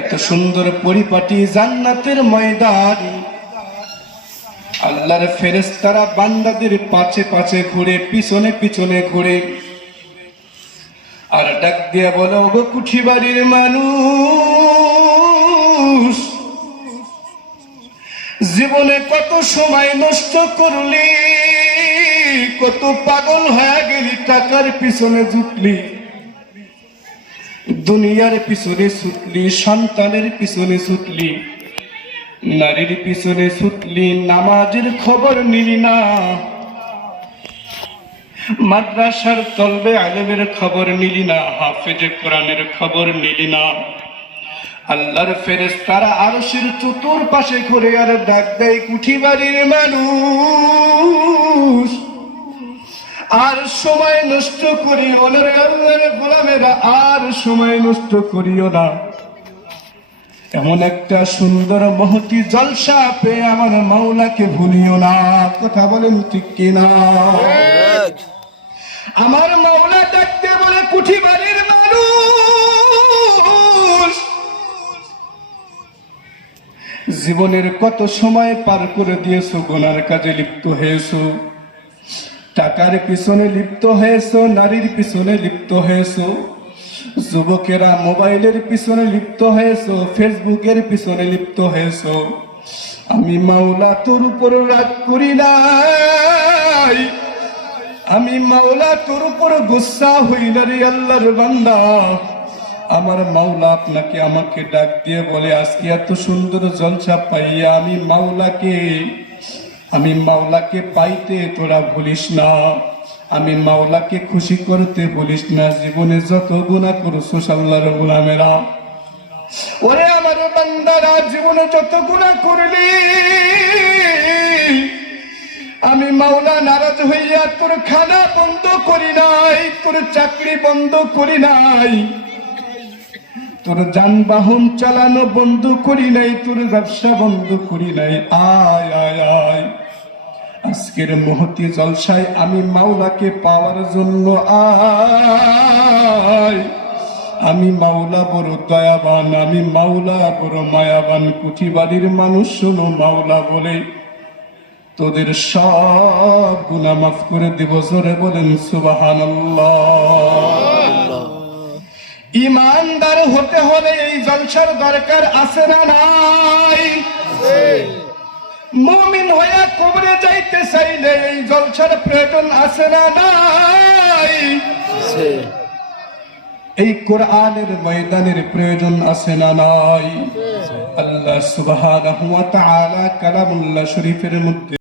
এত সুন্দর পরিপাটি জান্নাতের ময়দান। বান্দাদের পাছে ঘুরে, পিছনে পিছনে ঘুরে। আর ডাক দিয়া বলো গো কুঠি বাড়ির মানুষ, জীবনে কত সময় নষ্ট করলি? কত পাগল হয়ে গেলি, টাকার পিছনে জুটলি। দুনিয়ার পিছনে ছুটলি, সন্তানের পিছনে ছুটলি, নারীর পিছনে ছুটলি, নামাজের খবর নিলি না। মাদ্রাসার তলবে আলেমের খবর নিলি না, হাফেজে কোরআনের খবর নিলি না। আল্লাহর ফেরেস তারা আরশের চতুর পাশে ঘুরে আর ডাক দেয় কুঠি বাড়ির মানুষ আর সময় নষ্ট করিও না আল্লাহর গোলামেরা আর সময় নষ্ট করিও না। এমন একটা সুন্দর মহতি জলসা পেয়ে আমার মাওলাকে ভুলিও না। কথা বলেন ঠিক কিনা? আমার মাওলা ডাকতে বলে কুঠি বাড়ির মানুষ। জীবনের কত সময় পার করে দিয়েছ, গোনার কাজে লিপ্ত হয়েছো। টাকার পিছনে লিপ্ত হয়েছো, নারীর পিছনে লিপ্ত হয়েছো। যুবকেরা মোবাইলের পিছনে লিপ্ত হয়েছো, ফেসবুকের পিছনে লিপ্ত হয়েছো। আমি মাওলা তোর উপর রাগ করি নাই। আমি মাওলা তোর উপর গুসা হই না রে আল্লাহর বান্দা। আমার মাওলা আপনাকে আমাকে ডাক দিয়ে বলে, আজকে এত সুন্দর জলসা পাইয়া আমি মাওলাকে আমি মাওলাকে পাইতে তোরা ভুলিস না। আমি মাওলাকে খুশি করতে বলিস না। জীবনে যত গুণা করছ আল্লাহর গুলামেরা ওরে আমার বান্দারা, জীবনে যত গুণা করলি, আমি মাওলা নারাজ হইয়া তোর খানা বন্ধ করি নাই, তোর চাকরি বন্ধ করি নাই। তোর যানবাহন চালানো বন্ধ করি নাই, তোর ব্যবসা বন্ধ করি নাই। আয় আয় আয়। আজকের মহতি জলসায় আমি মাওলাকে পাওয়ার জন্য আমি মাওলা বড় দয়াবান, আমি মাওলা বড় মায়াবান কুঠি বাড়ির মানুষ শোনো মাওলা বলে। তোদের সব গুণা মাফ করে দিব, জোরে বলেন সুবাহান ইমানদার হতে হলে এই জলসার দরকার আছে না নাই? কবরে যাইতে চাইলে এই জলসার প্রয়োজন আছে না নাই? এই কোরআনের ময়দানের প্রয়োজন আছে না নাই? আল্লাহ সুবহানাহু ওয়া তাআলা কালামুল্লাহ শরীফের মধ্যে